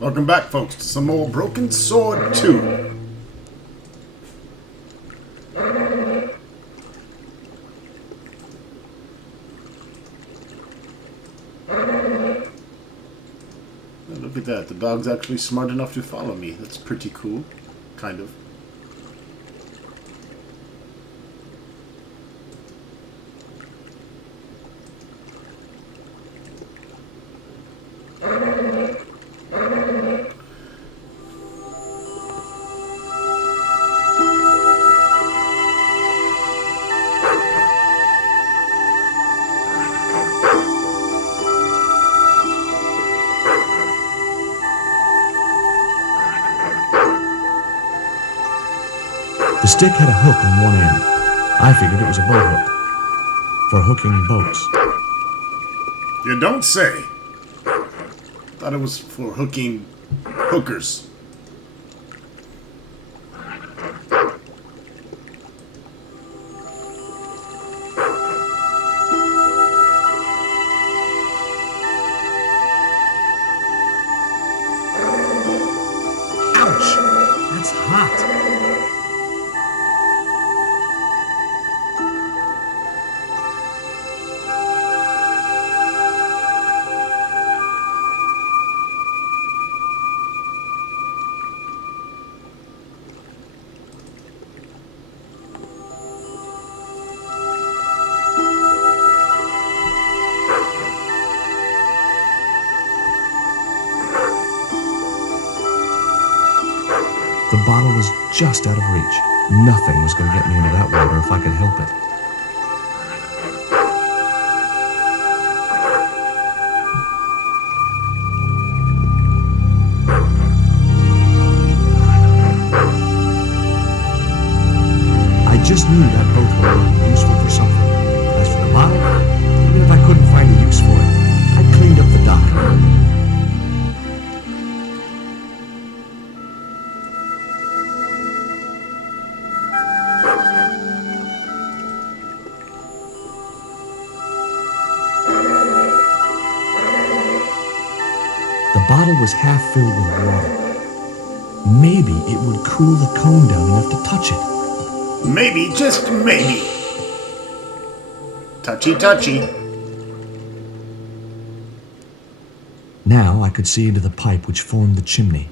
Welcome back, folks, to some more Broken Sword 2. Look at that. The dog's actually smart enough to follow me. That's pretty cool. Kind of. The stick had a hook on one end. I figured it was a boat hook for hooking boats. You don't say. Thought it was for hooking hookers. Ouch! That's hot. The bottle was just out of reach. Nothing was going to get me into that water if I could help it. I just knew that boat hook would be useful for something. As for the bottle, even if I couldn't find a use for it, I'd cleaned up the dock. The bottle was half filled with water. Maybe it would cool the cone down enough to touch it. Maybe, just maybe. Touchy, touchy. Now I could see into the pipe which formed the chimney.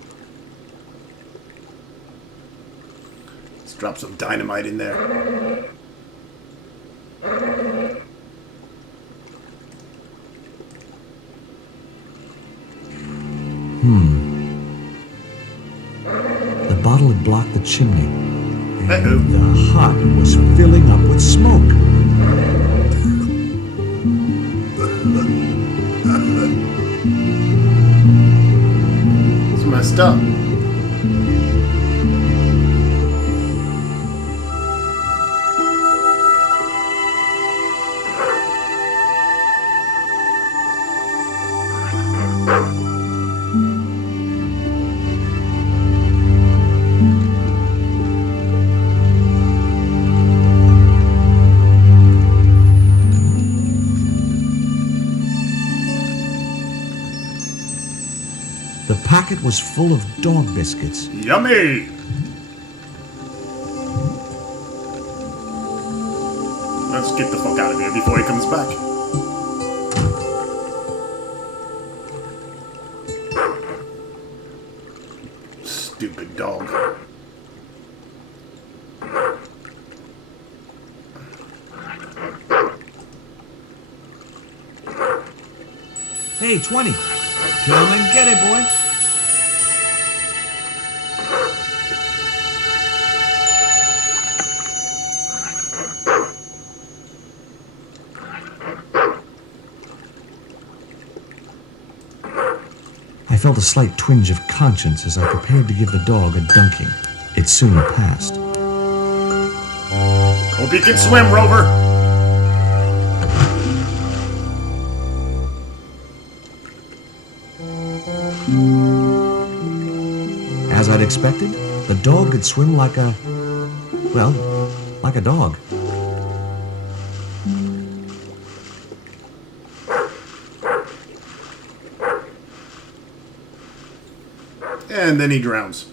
Let's drop some dynamite in there. The bottle had blocked the chimney, and Uh-oh. the hut was filling up with smoke. It's messed up. The packet was full of dog biscuits. Yummy! Let's get the fuck out of here before he comes back. Stupid dog. Hey, 20. Come and get it, boy. I felt a slight twinge of conscience as I prepared to give the dog a dunking. It soon passed. Hope you can swim, Rover. As I'd expected, the dog could swim like a dog. And then he drowns.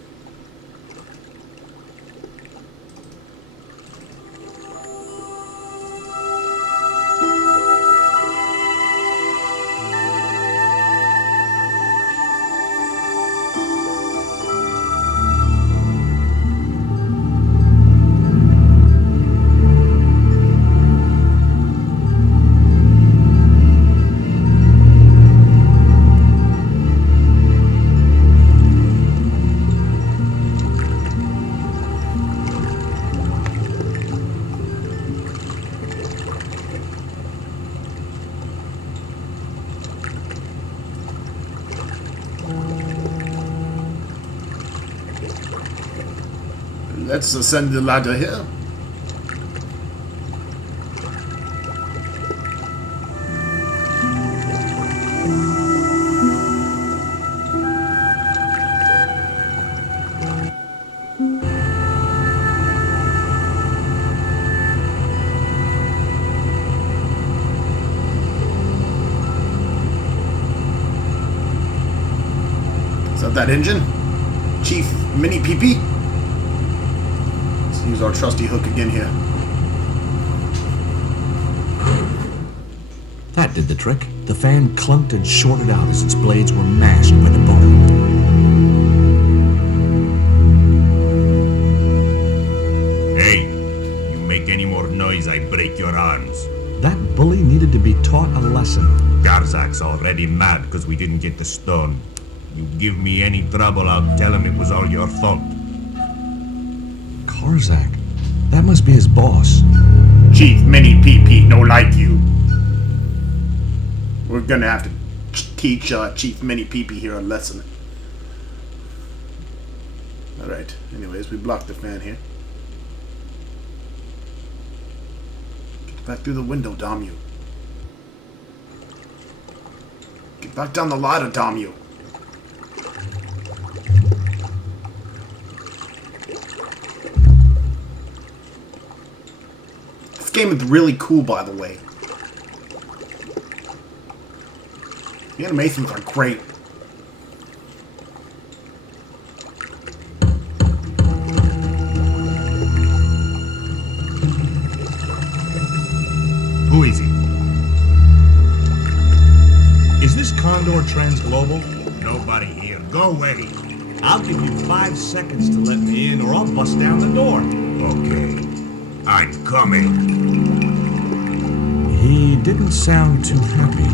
Let's ascend the ladder here. Is that engine? Chief Mini PP? Let's use our trusty hook again here. That did the trick. The fan clunked and shorted out as its blades were mashed by the boat. Hey, you make any more noise, I break your arms. That bully needed to be taught a lesson. Garzak's already mad because we didn't get the stone. You give me any trouble, I'll tell him it was all your fault. Karzak? That must be his boss. Chief Mini PP, no like you. We're gonna have to teach Chief Mini PP here a lesson. Alright, anyways, we blocked the fan here. Get back through the window, damn you. Get back down the ladder, damn you. This game is really cool, by the way. The animations are great. Who is he? Is this Condor Transglobal? Nobody here. Go away. I'll give you 5 seconds to let me in or I'll bust down the door. Okay. I'm coming. He didn't sound too happy.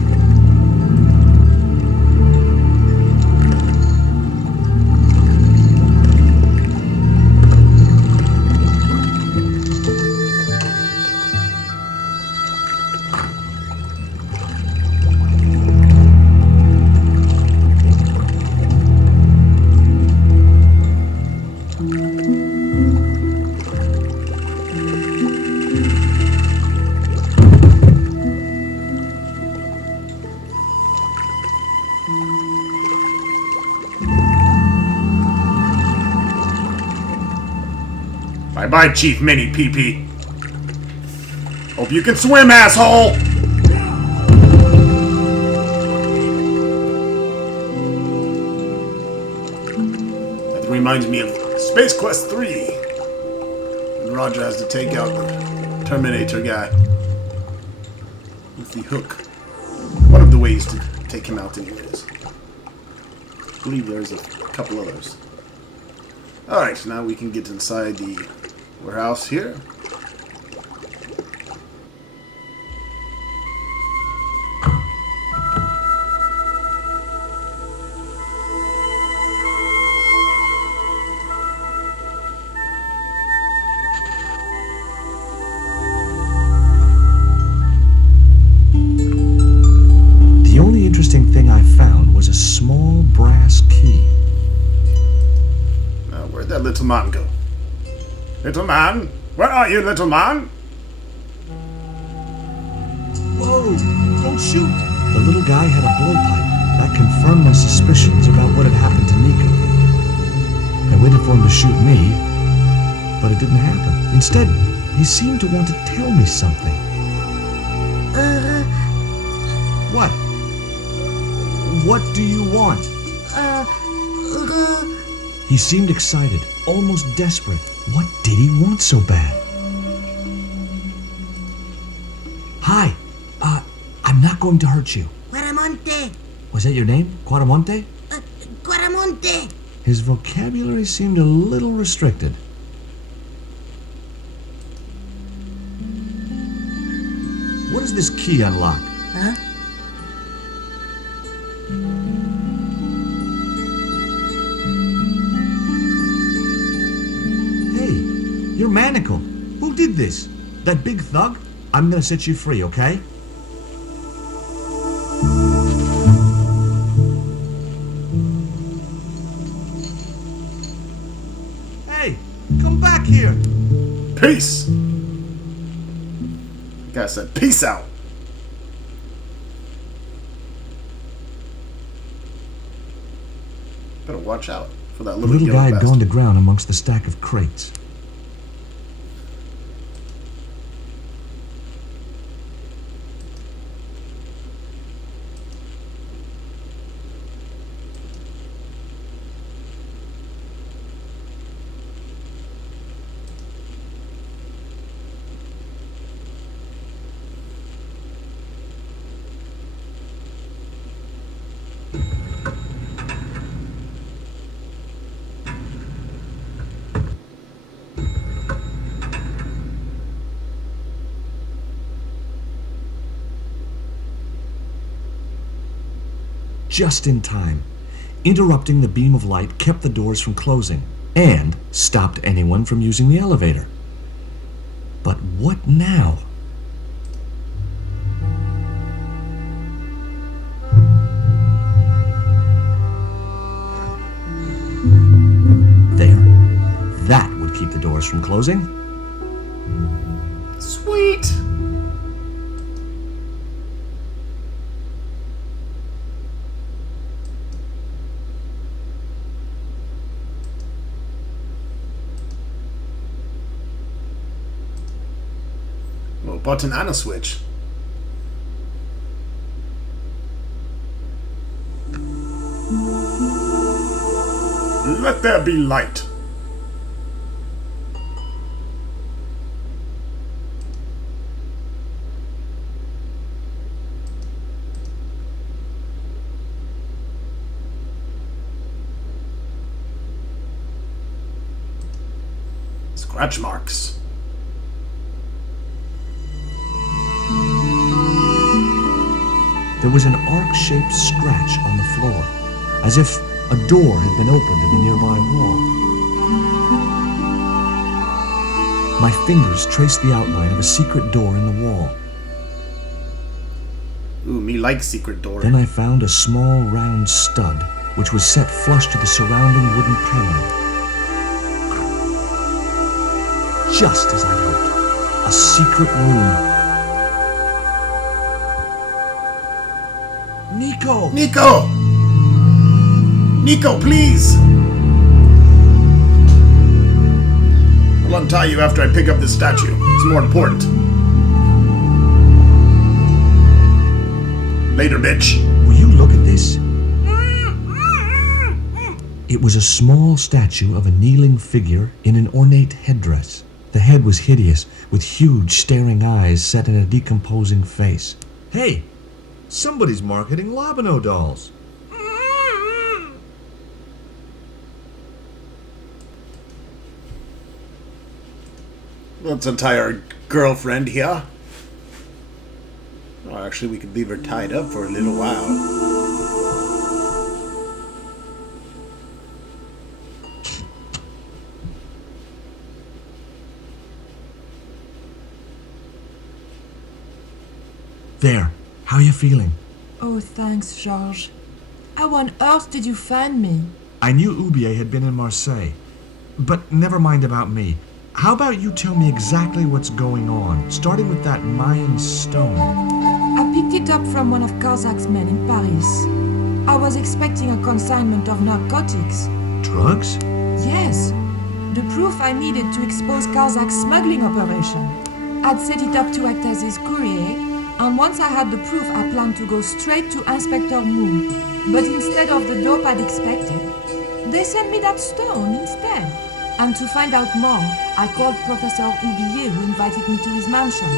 Bye-bye, Chief Mini PP. Hope you can swim, asshole! That reminds me of Space Quest 3. When Roger has to take out the Terminator guy. With the hook. One of the ways to take him out anyways. I believe there's a couple others. Alright, so now we can get inside the warehouse here. The only interesting thing I found was a small brass key. Now, where'd that little man go? Little man? Where are you, little man? Whoa! Don't shoot! The little guy had a blowpipe. That confirmed my suspicions about what had happened to Nico. I waited for him to shoot me, but it didn't happen. Instead, he seemed to want to tell me something. What? What do you want? He seemed excited, almost desperate. What did he want so bad? Hi. I'm not going to hurt you. Quaramonte! Was that your name? Quaramonte? Quaramonte! His vocabulary seemed a little restricted. What does this key unlock? Huh? Hey, you're Manical. Who did this? That big thug? I'm gonna set you free, okay? Hey, come back here! Peace! Guy said, peace out. Better watch out for that The little little yellow guy had bastard. gone to ground amongst the stack of crates. Just in time. Interrupting the beam of light kept the doors from closing and stopped anyone from using the elevator. But what now? There. That would keep the doors from closing. Sweet! Little button and a switch. Let there be light. Scratch marks. There was an arc-shaped scratch on the floor, as if a door had been opened in the nearby wall. My fingers traced the outline of a secret door in the wall. Ooh, me like secret door. Then I found a small round stud, which was set flush to the surrounding wooden paneling. Just as I'd hoped, a secret room. Nico! Nico! Nico, please! I'll untie you after I pick up this statue. It's more important. Later, bitch. Will you look at this? It was a small statue of a kneeling figure in an ornate headdress. The head was hideous, with huge staring eyes set in a decomposing face. Hey! Somebody's marketing Labano dolls. Let's untie our girlfriend here. Oh, actually, we could leave her tied up for a little while. There. How are you feeling? Oh, thanks, Georges. How on earth did you find me? I knew Oubier had been in Marseille. But never mind about me. How about you tell me exactly what's going on, starting with that Mayan stone? I picked it up from one of Karzak's men in Paris. I was expecting a consignment of narcotics. Drugs? Yes, the proof I needed to expose Karzak's smuggling operation. I'd set it up to act as his courier, and once I had the proof, I planned to go straight to Inspector Moon. But instead of the dope I'd expected, They sent me that stone instead. And to find out more, I called Professor Oublier, who invited me to his mansion.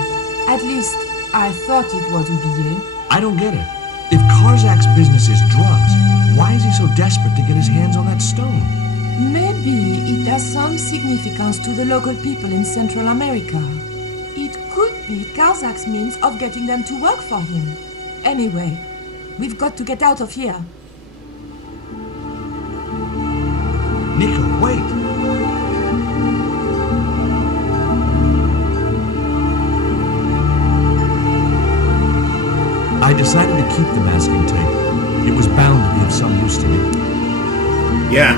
At least, I thought it was Oublier. I don't get it. If Karzak's business is drugs, why is he so desperate to get his hands on that stone? Maybe it has some significance to the local people in Central America. It could be Karzak's means of getting them to work for him. Anyway, we've got to get out of here. Nico, wait! I decided to keep the masking tape. It was bound to be of some use to me. Yeah,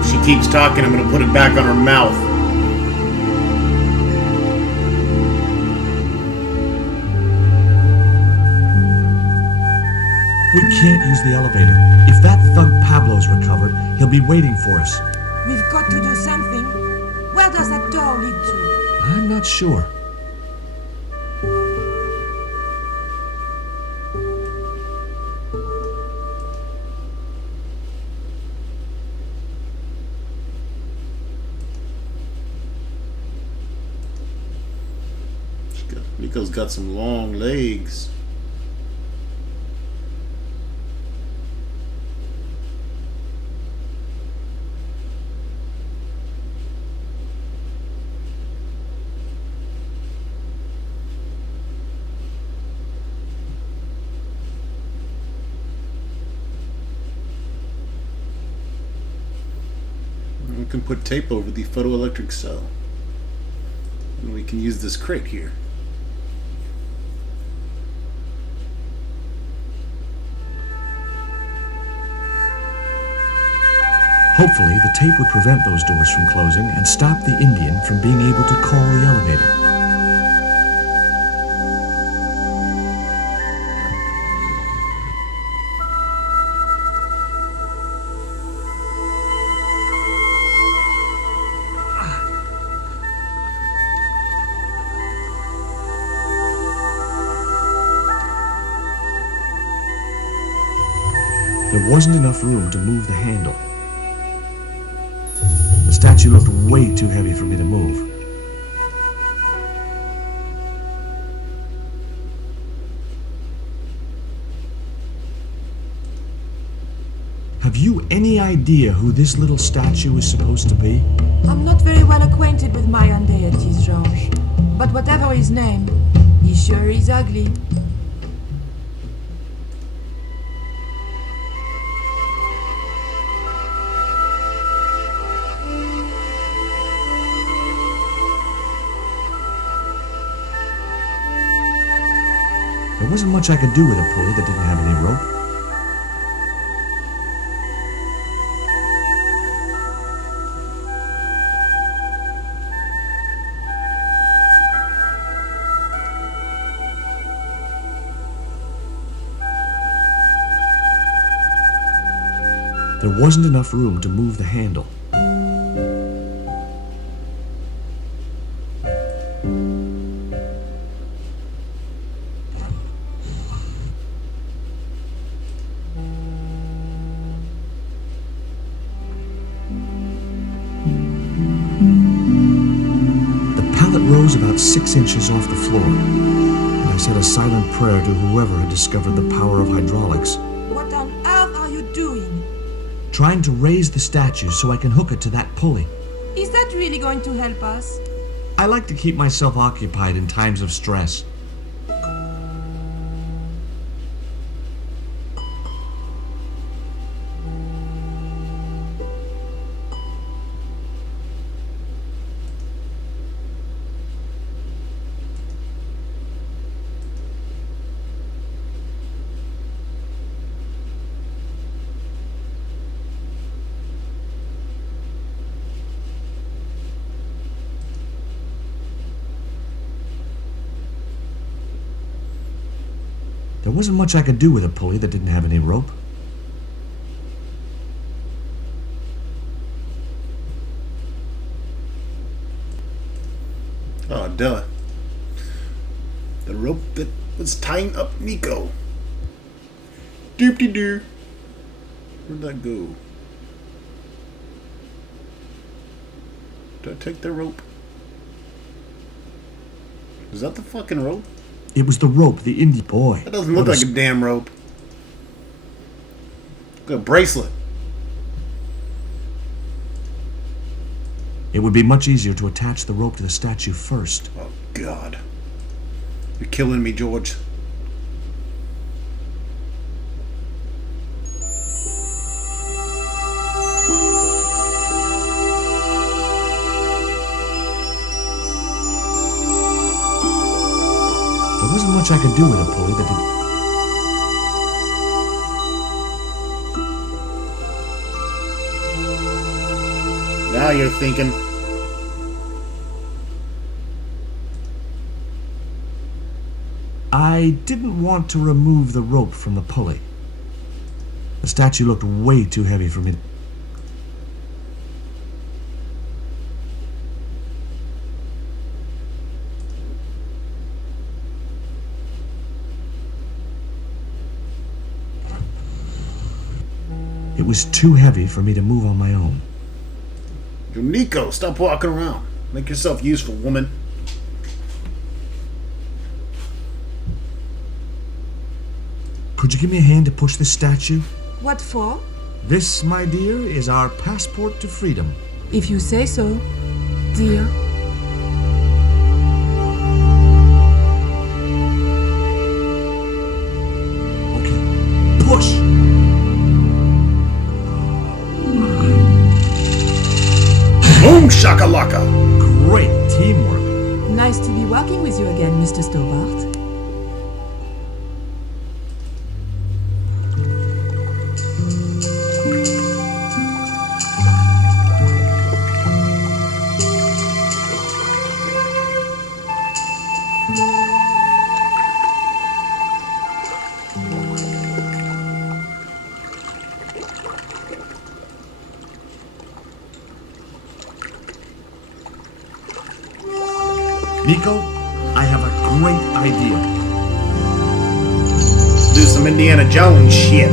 if she keeps talking, I'm gonna put it back on her mouth. We can't use the elevator. If that thug Pablo's recovered, he'll be waiting for us. We've got to do something. Where does that door lead to? I'm not sure. Nico's got some long legs. We can put tape over the photoelectric cell. And we can use this crate here. Hopefully, the tape would prevent those doors from closing and stop the Indian from being able to call the elevator. There wasn't enough room to move the handle. The statue looked way too heavy for me to move. Have you any idea who this little statue is supposed to be? I'm not very well acquainted with Mayan deities, George. But whatever his name, he sure is ugly. There wasn't much I could do with a pulley that didn't have any rope. There wasn't enough room to move the handle. Rose about 6 inches off the floor, and I said a silent prayer to whoever had discovered the power of hydraulics. What on earth are you doing? Trying to raise the statue so I can hook it to that pulley. Is that really going to help us? I like to keep myself occupied in times of stress. There wasn't much I could do with a pulley that didn't have any rope. Oh, duh. The rope that was tying up Nico. Doop-de-doo. Where'd that go? Did I take their rope? Is that the fucking rope? It was the rope the Indian boy. That doesn't look like a damn rope. Like a bracelet. It would be much easier to attach the rope to the statue first. Oh, God. You're killing me, George. There wasn't much I could do with a pulley that did. Now you're thinking. I didn't want to remove the rope from the pulley. The statue looked way too heavy for me. It was too heavy for me to move on my own. Yo, Nico, stop walking around. Make yourself useful, woman. Could you give me a hand to push this statue? What for? This, my dear, is our passport to freedom. If you say so, dear. Okay, push! Boom shakalaka! Great teamwork. Nice to be working with you again, Mr. Stobart. Nico, I have a great idea. Do some Indiana Jones shit.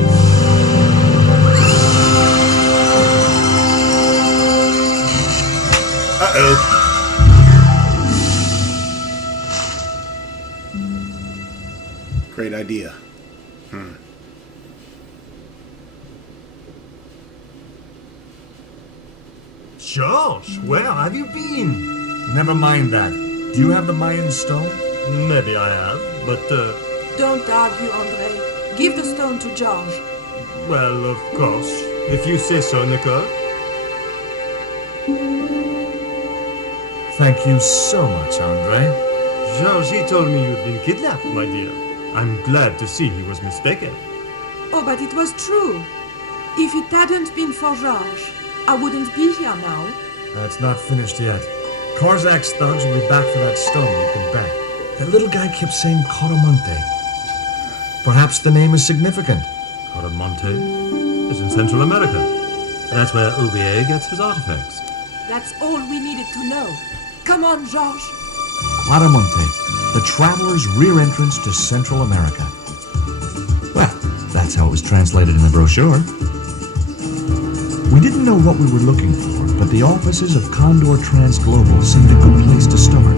Uh-oh. Great idea. Josh, where have you been? Never mind that. Do you have the Mayan stone? Maybe I have, but, Don't argue, Andre. Give the stone to George. well, of course. If you say so, Nico. Thank you so much, Andre. George, he told me you'd been kidnapped, my dear. I'm glad to see he was mistaken. Oh, but it was true. If it hadn't been for George, I wouldn't be here now. It's not finished yet. Korzak's thugs will be back for that stone, you can bet. That little guy kept saying Coramonte. Perhaps the name is significant. Coramonte is in Central America. That's where OBA gets his artifacts. That's all we needed to know. Come on, George. Claramonte, the traveler's rear entrance to Central America. Well, that's how it was translated in the brochure. We didn't know what we were looking for, but the offices of Condor Trans Global seemed a good place to start.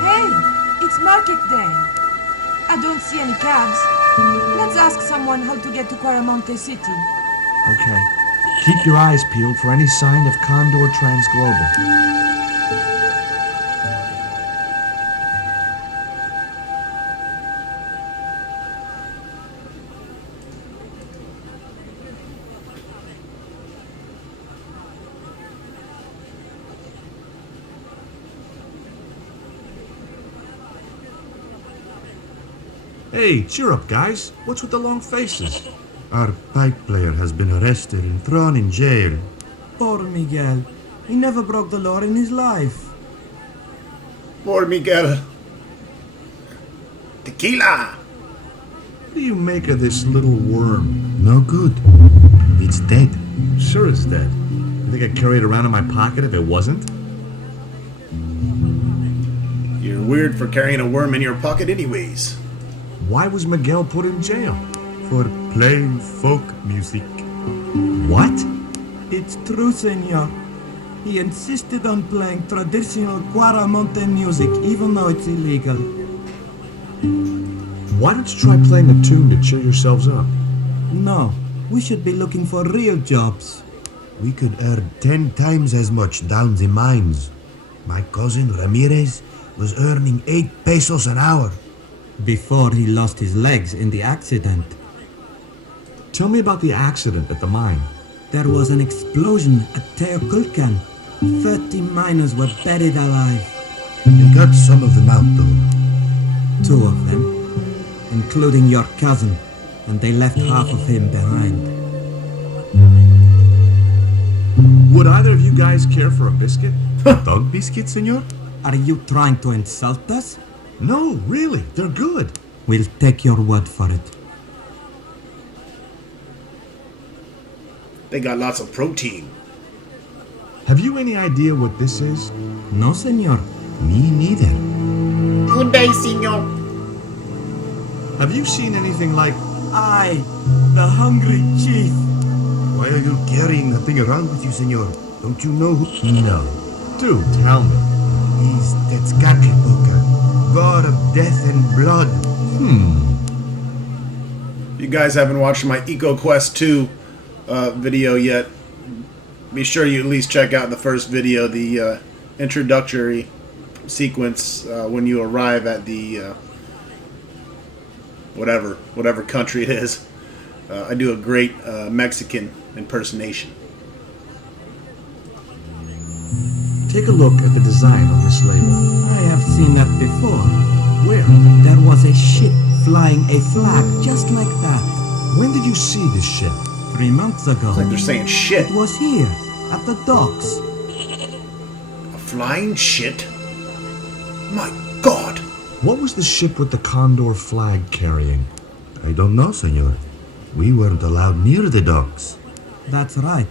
Hey, it's market day. I don't see any cabs. Let's ask someone how to get to Quaramonte City. Okay. Keep your eyes peeled for any sign of Condor Trans Global. Hey, cheer up, guys. What's with the long faces? Our pipe player has been arrested and thrown in jail. Poor Miguel. He never broke the law in his life. Poor Miguel. Tequila. do you make of this little worm? No good. It's dead. Sure it's dead. You think I'd carry it around in my pocket if it wasn't? You're weird for carrying a worm in your pocket anyways. Why was Miguel put in jail? For playing folk music. What? It's true, senor. He insisted on playing traditional Guaramonte music, even though it's illegal. Why don't you try playing a tune to cheer yourselves up? No, we should be looking for real jobs. We could earn 10 times as much down the mines. My cousin Ramirez was earning 8 pesos an hour. Before he lost his legs in the accident. Tell me about the accident at the mine. There was an explosion at Teoculcan. 30 miners were buried alive. They got some of them out though. 2 of them, including your cousin, and they left half of him behind. Would either of you guys care for a biscuit? Dog biscuit, senor? Are you trying to insult us? No, really, they're good. We'll take your word for it. They got lots of protein. Have you any idea what this is? No, senor. Me neither. Good day, senor. Have you seen anything like... I, the hungry chief. Why are you carrying that thing around with you, senor? Don't you know who? No. Dude, tell me. He's Tezcatlipoca, god of death and blood. If you guys haven't watched my Eco Quest 2 video yet, be sure you at least check out the first video, the introductory sequence when you arrive at the whatever country it is. I do a great Mexican impersonation. Take a look at the design on this label. I have seen that before. Where? There was a ship flying a flag just like that. When did you see this ship? 3 months ago. It's like they're saying shit. It was here, at the docks. A flying shit? My God! What was the ship with the condor flag carrying? I don't know, senor. We weren't allowed near the docks. That's right.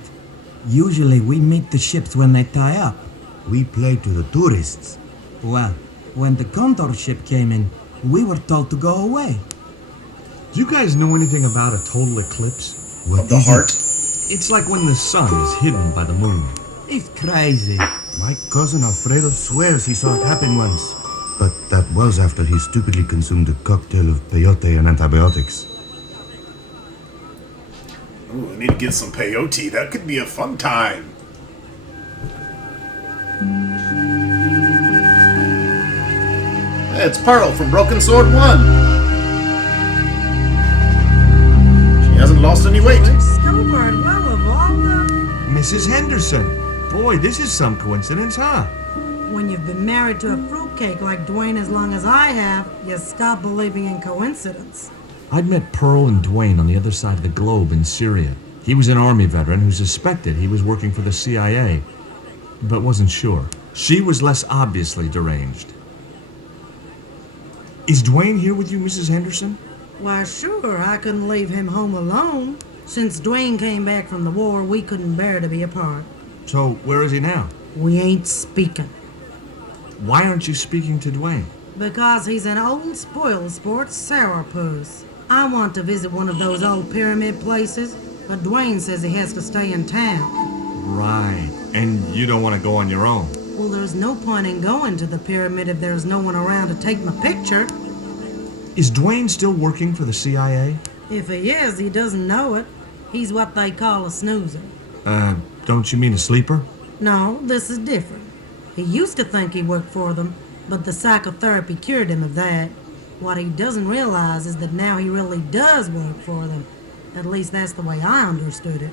Usually we meet the ships when they tie up. We play to the tourists. Well, when the Condor ship came in, we were told to go away. Do you guys know anything about a total eclipse? What Of the is heart? It's like when the sun is hidden by the moon. He's crazy. My cousin Alfredo swears he saw it happen once. But that was after he stupidly consumed a cocktail of peyote and antibiotics. Ooh, I need to get some peyote. That could be a fun time. Hey, it's Pearl from Broken Sword 1. She hasn't lost any weight. Discovered well of all the... Mrs. Henderson. Boy, this is some coincidence, huh? When you've been married to a fruitcake like Dwayne as long as I have, you stop believing in coincidence. I'd met Pearl and Dwayne on the other side of the globe in Syria. He was an army veteran who suspected he was working for the CIA, but wasn't sure. She was less obviously deranged. Is Dwayne here with you, Mrs. Henderson? Why, sure, I couldn't leave him home alone. Since Dwayne came back from the war, we couldn't bear to be apart. So, where is he now? We ain't speaking. Why aren't you speaking to Dwayne? Because he's an old spoil sport sourpuss. I want to visit one of those old pyramid places, but Dwayne says he has to stay in town. Right. And you don't want to go on your own? Well, there's no point in going to the pyramid if there's no one around to take my picture. Is Dwayne still working for the CIA? If he is, he doesn't know it. He's what they call a snoozer. Don't you mean a sleeper? No, this is different. He used to think he worked for them, but the psychotherapy cured him of that. What he doesn't realize is that now he really does work for them. At least that's the way I understood it.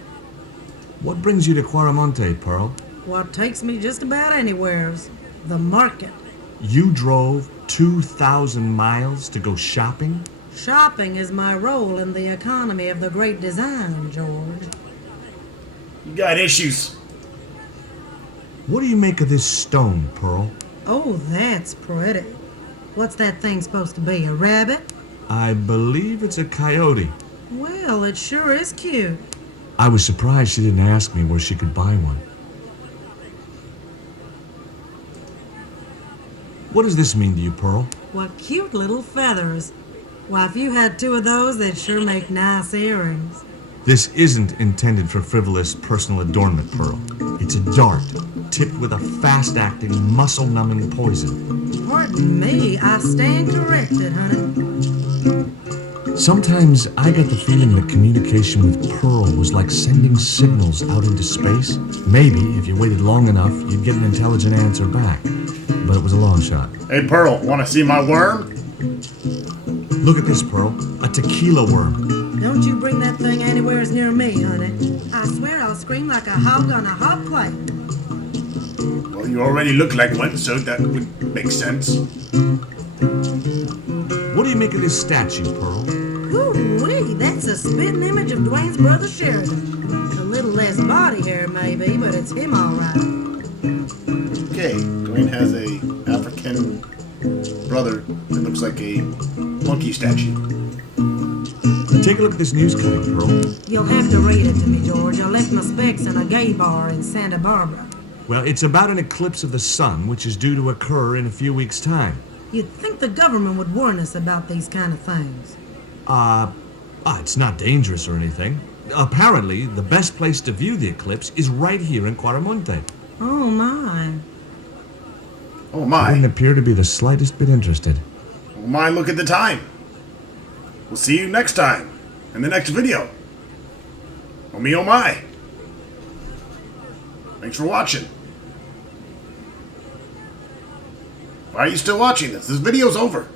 What brings you to Quaramonte, Pearl? What takes me just about anywheres. The market. You drove 2,000 miles to go shopping? Shopping is my role in the economy of the Great Design, George. You got issues. What do you make of this stone, Pearl? Oh, that's pretty. What's that thing supposed to be, a rabbit? I believe it's a coyote. Well, it sure is cute. I was surprised she didn't ask me where she could buy one. What does this mean to you, Pearl? What cute little feathers. Why, if you had two of those, they'd sure make nice earrings. This isn't intended for frivolous personal adornment, Pearl. It's a dart, tipped with a fast-acting, muscle-numbing poison. Pardon me, I stand corrected, honey. Sometimes I get the feeling that communication with Pearl was like sending signals out into space. Maybe, if you waited long enough, you'd get an intelligent answer back. But it was a long shot. Hey, Pearl, want to see my worm? Look at this, Pearl. A tequila worm. Don't you bring that thing anywhere near me, honey. I swear I'll scream like a hog on a hot plate. Well, you already look like one, so that would make sense. What do you make of this statue, Pearl? Ooh-wee, that's a spitting image of Dwayne's brother Sheridan. A little less body hair, maybe, but it's him all right. Okay, Dwayne has a African brother that looks like a monkey statue. Take a look at this news cutting, Pearl. You'll have to read it to me, George. I left my specs in a gay bar in Santa Barbara. Well, it's about an eclipse of the sun, which is due to occur in a few weeks' time. You'd think the government would warn us about these kind of things. It's not dangerous or anything. Apparently, the best place to view the eclipse is right here in Quaramonte. Oh, my. Oh I my. didn't appear to be the slightest bit interested. Oh my, look at the time. We'll see you next time in the next video. Oh me, oh my. Thanks for watching. Why are you still watching this? This video's over.